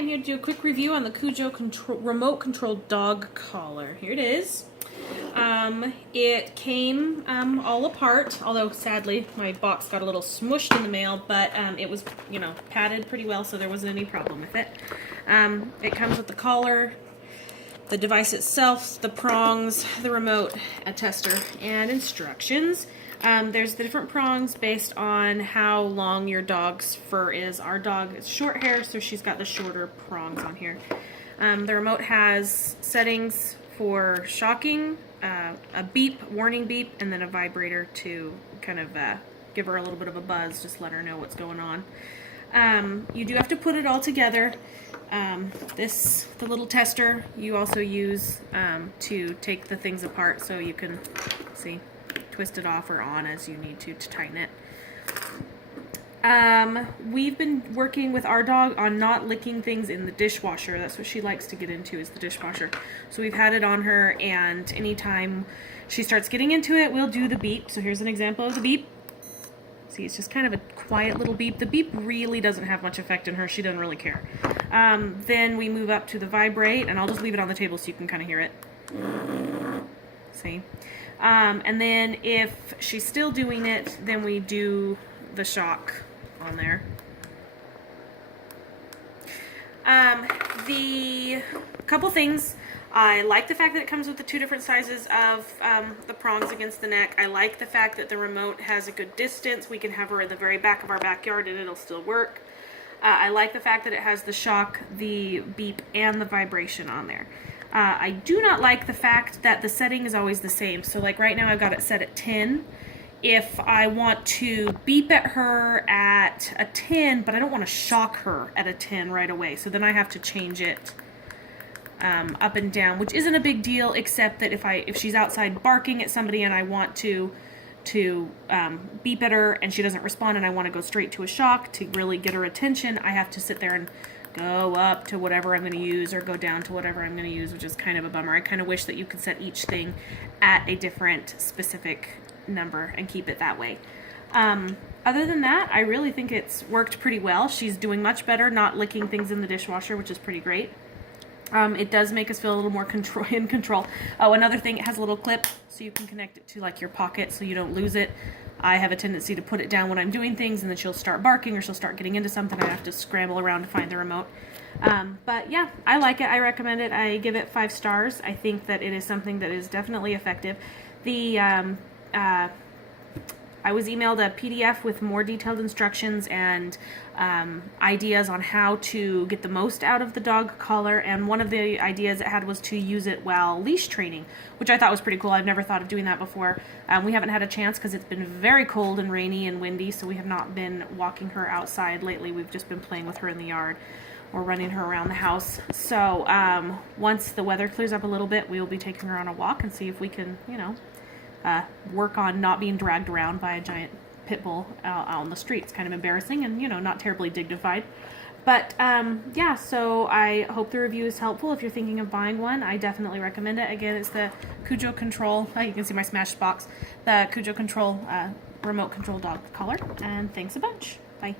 I'm here to do a quick review on the Cujo Remote Control Dog Collar. Here it is. It came all apart, although sadly my box got a little smushed in the mail, but it was, padded pretty well, so there wasn't any problem with it. It comes with the collar, the device itself, the prongs, the remote, a tester, and instructions. There's the different prongs based on how long your dog's fur is. Our dog is short hair, so she's got the shorter prongs on here. The remote has settings for shocking, a beep, warning beep, and then a vibrator to kind of give her a little bit of a buzz, just let her know what's going on. You do have to put it all together. The little tester you also use to take the things apart, so you can twist it off or on as you need to tighten it. We've been working with our dog on not licking things in the dishwasher. That's what she likes to get into, is the dishwasher. So we've had it on her, and anytime she starts getting into it, we'll do the beep. So here's an example of the beep. See, it's just kind of a quiet little beep. The beep really doesn't have much effect in her. She doesn't really care. Then we move up to the vibrate, and I'll just leave it on the table so you can kind of hear it. See? And then if she's still doing it, then we do the shock on there. The couple things. I like the fact that it comes with the two different sizes of the prongs against the neck. I like the fact that the remote has a good distance. We can have her in the very back of our backyard and it'll still work. I like the fact that it has the shock, the beep, and the vibration on there. I do not like the fact that the setting is always the same. So like right now I've got it set at 10. If I want to beep at her at a 10, but I don't want to shock her at a 10 right away, so then I have to change it up and down, which isn't a big deal, except that if she's outside barking at somebody and I want to beep at her and she doesn't respond and I want to go straight to a shock to really get her attention, I have to sit there and go up to whatever I'm going to use or go down to whatever I'm going to use, which is kind of a bummer. I kind of wish that you could set each thing at a different specific number and keep it that way. Other than that, I really think it's worked pretty well. She's doing much better not licking things in the dishwasher, which is pretty great. It does make us feel a little more in control. Oh, another thing, it has a little clip so you can connect it to like your pocket so you don't lose it. I have a tendency to put it down when I'm doing things, and then she'll start barking or she'll start getting into something. I have to scramble around to find the remote. But yeah, I like it. I recommend it. I give it 5 stars. I think that it is something that is definitely effective. I was emailed a PDF with more detailed instructions and ideas on how to get the most out of the dog collar, and one of the ideas it had was to use it while leash training, which I thought was pretty cool. I've never thought of doing that before. We haven't had a chance because it's been very cold and rainy and windy, so we have not been walking her outside lately. We've just been playing with her in the yard or running her around the house. So once the weather clears up a little bit, we will be taking her on a walk and see if we can, work on not being dragged around by a giant pit bull out on the street. It's kind of embarrassing and, not terribly dignified. But, yeah, so I hope the review is helpful. If you're thinking of buying one, I definitely recommend it. Again, it's the Cujo Control, you can see my smashed box, the Cujo Control Remote Control Dog Collar. And thanks a bunch. Bye.